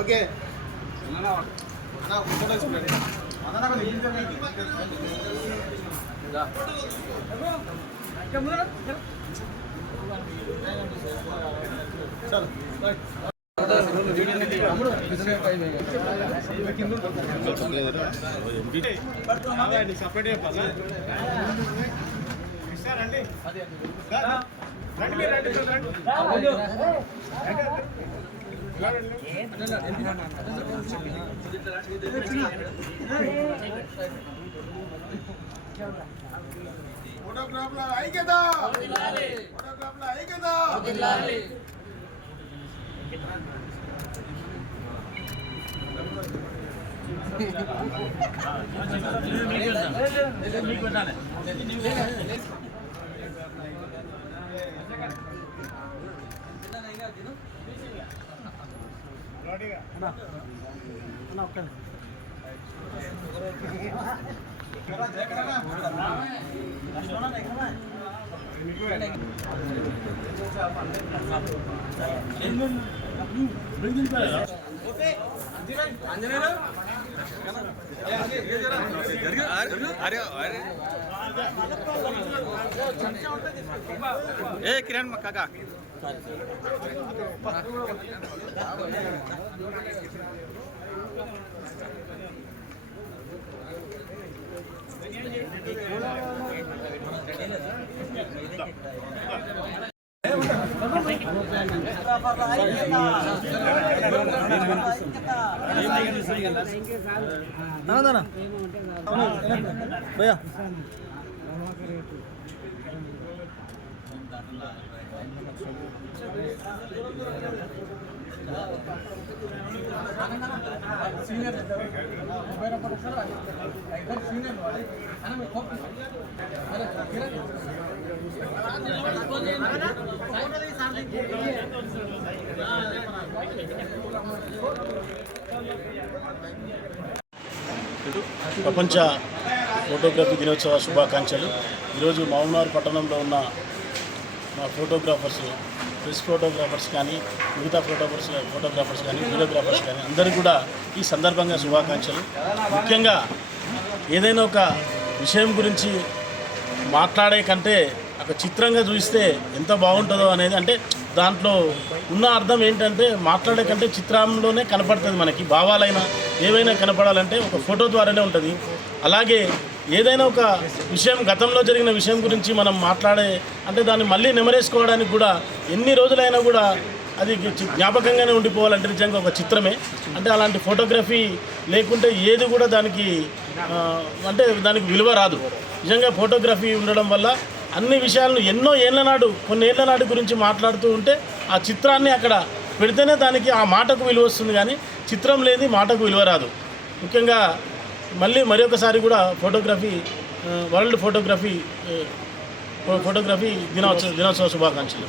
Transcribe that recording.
Okay separate ఫోటోగ్రాఫ్ల ఐక్యత ఫోటోగ్రాఫ్ల ఐక్యత ए किरण काका भैया ప్రపంచ ఫోటోగ్రఫీ దినోత్సవ శుభాకాంక్షలు. ఈరోజు మహబూబ్నగర్ పట్టణంలో ఉన్న మా ఫోటోగ్రాఫర్స్, ప్రెస్ ఫోటోగ్రాఫర్స్ కానీ, మిగతా ఫోటోగ్రాఫర్స్ కానీ, వీడియోగ్రాఫర్స్ కానీ అందరికీ కూడా ఈ సందర్భంగా శుభాకాంక్షలు. ముఖ్యంగా ఏదైనా ఒక విషయం గురించి మాట్లాడే కంటే ఒక చిత్రంగా చూస్తే ఎంత బాగుంటుందో అనేది, అంటే దాంట్లో ఉన్న అర్థం ఏంటంటే మాట్లాడే కంటే చిత్రంలోనే కనపడుతుంది. మనకి భావాలైనా ఏవైనా కనపడాలంటే ఒక ఫోటో ద్వారానే ఉంటుంది. అలాగే ఏదైనా ఒక విషయం, గతంలో జరిగిన విషయం గురించి మనం మాట్లాడే అంటే దాన్ని మళ్ళీ నెమరేసుకోవడానికి కూడా ఎన్ని రోజులైనా కూడా అది జ్ఞాపకంగానే ఉండిపోవాలంటే నిజంగా ఒక చిత్రమే. అంటే అలాంటి ఫోటోగ్రఫీ లేకుంటే ఏది కూడా దానికి అంటే దానికి విలువ రాదు. నిజంగా ఫోటోగ్రఫీ ఉండడం వల్ల అన్ని విషయాలను ఎన్నో ఏళ్ల నాడు, కొన్ని ఏళ్ల నాటి గురించి మాట్లాడుతూ ఉంటే ఆ చిత్రాన్ని అక్కడ పెడితేనే దానికి ఆ మాటకు విలువ వస్తుంది. కానీ చిత్రం లేని మాటకు విలువ రాదు. ముఖ్యంగా మరి ఒకసారి కూడా వరల్డ్ ఫోటోగ్రఫీ దినోత్సవ శుభాకాంక్షలు.